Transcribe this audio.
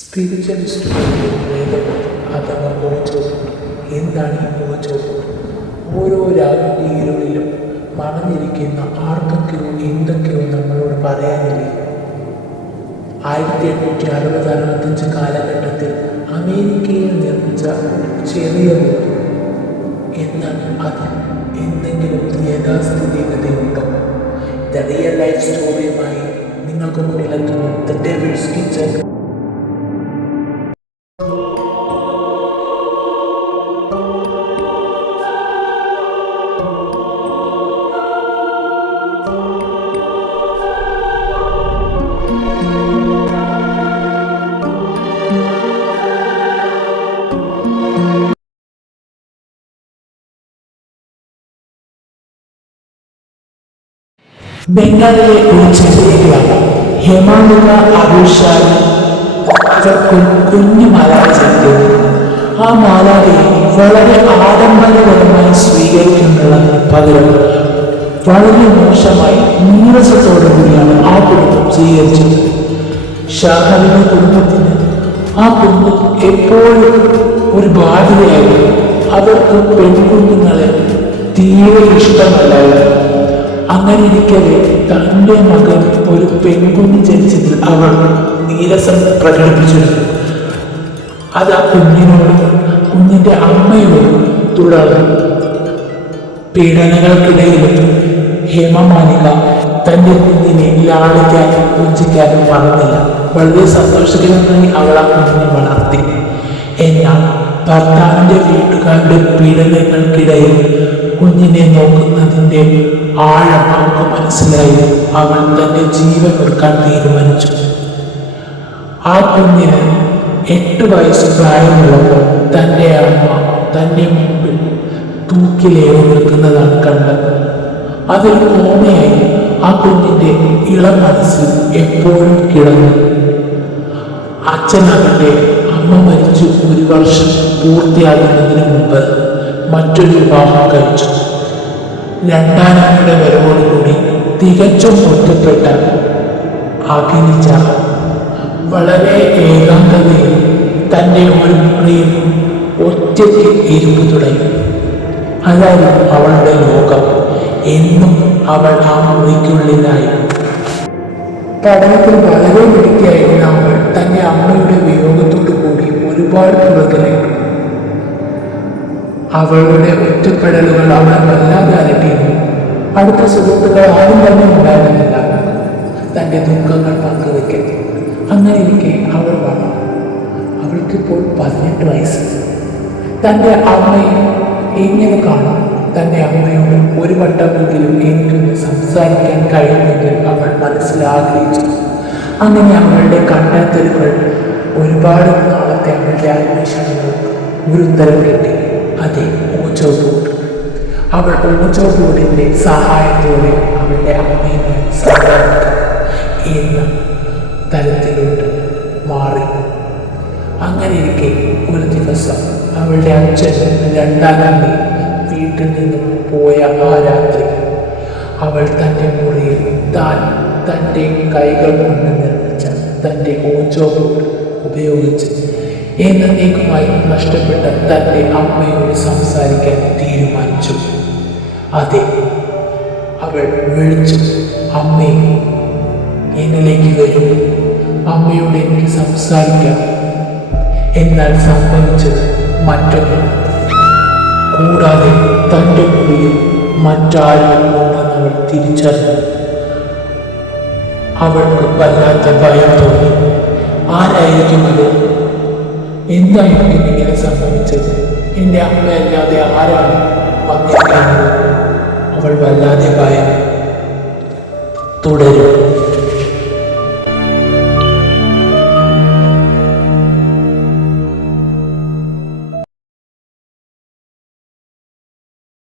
സ്പിരിച്വലിസ്റ്റുകളുടെ വേദം അഥവാ ഓജോബ്. എന്താണ് ഈ ഓജോബ്? ഓരോ രാവിലെ ഇരുളിലും മറഞ്ഞിരിക്കുന്ന ആർക്കൊക്കെയോ എന്തൊക്കെയോ നമ്മളോട് പറയാനില്ലേ? 1860-65 കാലഘട്ടത്തിൽ അമേരിക്കയിൽ നിർമ്മിച്ച ഒരു ചെറിയ ബോട്ട്. എന്നാൽ അത് എന്തെങ്കിലും യഥാസ്ഥിതികതയുണ്ടോ? ദ റിയൽ ലൈഫ് സ്റ്റോറിയുമായി നിങ്ങൾക്ക് മുന്നിലെത്തുന്നു ദ ഡെവിൾസ് കിച്ചൺ. ബംഗാളിലെ ഒരു ചെറിയ ഗ്രാമം ഹേമാലിക അഭിഷാരി കുഞ്ഞു മാലാഖ ചേർക്കുന്നു. ആ മാലാഖയെ വളരെ ആഡംബരപരമായി സ്വീകരിക്കുന്നതിന് പകരം വളരെ മോശമായി നീരസത്തോടു കൂടിയാണ് ആ കുടുംബം സ്വീകരിച്ചത്. ഷാഹലിന്റെ കുടുംബത്തിന് ആ കുടുംബം എപ്പോഴും ഒരു ബാധ്യതയായിരുന്നു. അവർക്ക് പെൺകുഞ്ഞുങ്ങളെ തീരെ ഇഷ്ടമല്ലായിരുന്നു. അങ്ങനെ ഇരിക്കവേ തൻ്റെ മകൻ ഒരു പെൺകുഞ്ഞ് ജനിച്ചതിൽ അവൾ നീരസം പ്രകടിപ്പിച്ചിരുന്നു. അത് ആ കുഞ്ഞിനോട് കുഞ്ഞിൻ്റെ അമ്മയോട് തുടർന്നു. പീഡനങ്ങൾക്കിടയിലും ഹേമമാലിക തൻ്റെ കുഞ്ഞിനെ ലാളിക്കാനും കൊഞ്ചിക്കാനും മറന്നില്ല. വളരെ സന്തോഷകരമായി അവൾ ആ കുഞ്ഞിനെ വളർത്തി. എന്നാൽ ഭർത്താവിൻ്റെ വീട്ടുകാരുടെ പീഡനങ്ങൾക്കിടയിൽ കുഞ്ഞിനെ നോക്കുന്നതിൻ്റെ ആഴം അവൾക്ക് മനസ്സിലായി. അവൾ തന്റെ ജീവൻ എടുക്കാൻ തീരുമാനിച്ചു. ആ കുഞ്ഞിന് 8 വയസ്സ് പ്രായമുള്ളപ്പോൾ തൻ്റെ അമ്മ തൻ്റെ മുമ്പിൽ തൂക്കിലേറി നിൽക്കുന്നതാണ് കണ്ടത്. അതൊരു ഓർമ്മയായി ആ കുഞ്ഞിൻ്റെ ഇളം മനസ്സിൽ എപ്പോഴും കിടന്നു. അച്ഛനാകട്ടെ അമ്മ മരിച്ചു 1 വർഷം പൂർത്തിയാകുന്നതിന് മുമ്പ് മറ്റൊരു വിവാഹം കഴിച്ചു. രണ്ടാനമ്മയുടെ വരവോടുകൂടി തികച്ചും ഒറ്റപ്പെട്ട അഭിനിച്ച വളരെ ഏകാന്തതയിൽ തൻ്റെ ഒരു മുറിയിൽ ഒറ്റയ്ക്ക് ഇരുമ്പ് തുടങ്ങി. അതായിരുന്നു അവളുടെ ലോകം. എന്നും അവൾ ആ മുറിക്കുള്ളിലായി. പഠനത്തിൽ വളരെ മിടുക്കിയായിരുന്ന അവൾ തൻ്റെ അമ്മയുടെ വിയോഗത്തോടു കൂടി ഒരുപാട് പുറകിലേക്കും. അവളുടെ ഒറ്റപ്പെടലുകൾ അവളെ വല്ലാതെ അലട്ടിയിരുന്നു. അടുത്ത സുഹൃത്തുക്കൾ ആരും തന്നെ ഉണ്ടായിരുന്നില്ല തൻ്റെ ദുഃഖങ്ങൾ പങ്കുവയ്ക്കാൻ. അങ്ങനെ ഇരിക്കെ അവൾ വളർന്നു. അവൾക്കിപ്പോൾ 18 വയസ്സ്. തൻ്റെ അമ്മയെ എങ്ങനെ കാണാം? തൻ്റെ അമ്മയോട് ഒരു വട്ടമെങ്കിലും എനിക്കൊന്ന് സംസാരിക്കാൻ കഴിയുമെങ്കിൽ അവൾ മനസ്സിലാഗ്രഹിച്ചു. അങ്ങനെ അവളുടെ കണ്ടെത്തലുകൾ ഒരുപാട് നാളത്തെ അവളുടെ അന്വേഷണങ്ങൾ ഒരു ഉത്തരം കിട്ടി. അതെ, ഓജോ ബോർഡ്. അവൾ ഓജോ ബോർഡിൻ്റെ സഹായത്തോടെ അവളുടെ അമ്മയെ സഹായിക്കാം എന്ന തരത്തിലോട്ട് മാറി. അങ്ങനെ ഇരിക്കെ ഒരു ദിവസം അവളുടെ അച്ഛൻ 2-ാം തീയതി വീട്ടിൽ നിന്നും പോയ ആ രാത്രി അവൾ തൻ്റെ മുറിയിൽ തൻ്റെ കൈകൾ കൊണ്ട് നിർമ്മിച്ച തൻ്റെ ഓജോ ബോർഡ് ഉപയോഗിച്ച് എന്നേക്കുമായി നഷ്ടപ്പെട്ട തൻ്റെ അമ്മയോട് സംസാരിക്കാൻ തീരുമാനിച്ചു. അതെ, അവൾ വിളിച്ചു, അമ്മേ, എന്നിലേക്ക് വരൂ, അമ്മയോട് എനിക്ക് സംസാരിക്കാം. എന്നാൽ സംഭവിച്ചത് മറ്റൊന്ന്. കൂടാതെ തൻ്റെ മുറിയിൽ മറ്റാരും ഉണ്ടെന്ന് അവൾ തിരിച്ചറിഞ്ഞു. അവൾക്ക് വല്ലാത്ത ഭയം തോന്നി. ആരായിരിക്കും അത്? എന്തായിരിക്കും ഇങ്ങനെ സംഭവിച്ചത്? എൻ്റെ അമ്മയല്ലാതെ ആരാണ് വന്നിരിക്കുന്നത്? അവൾ വല്ലാതെ ഭയം. തുടരും.